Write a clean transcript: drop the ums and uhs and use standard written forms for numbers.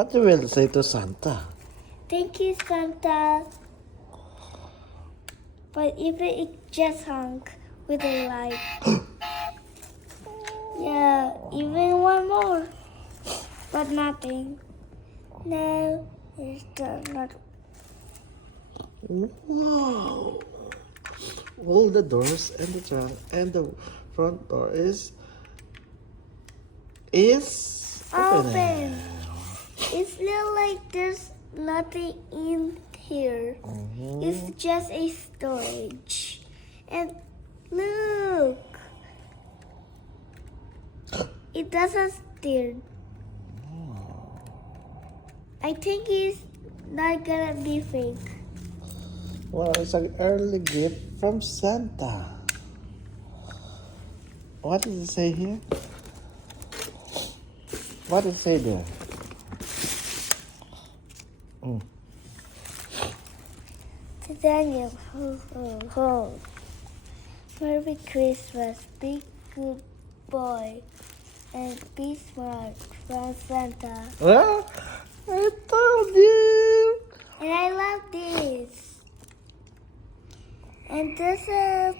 What you will say to Santa? Thank you, Santa. But even it just hung with a light. Yeah, even one more. But nothing. No, it's not. Wow! All the doors and the trunk and the front door is Open. It's not like there's nothing in here. It's just a storage. And look, it doesn't stir. I think it's not gonna be fake. Well, it's an early gift from Santa. What does it say here? What does it say there? To Daniel, ho ho ho. Merry Christmas, be good boy, and be smart from Santa. Well, I told you. And I love this. And this is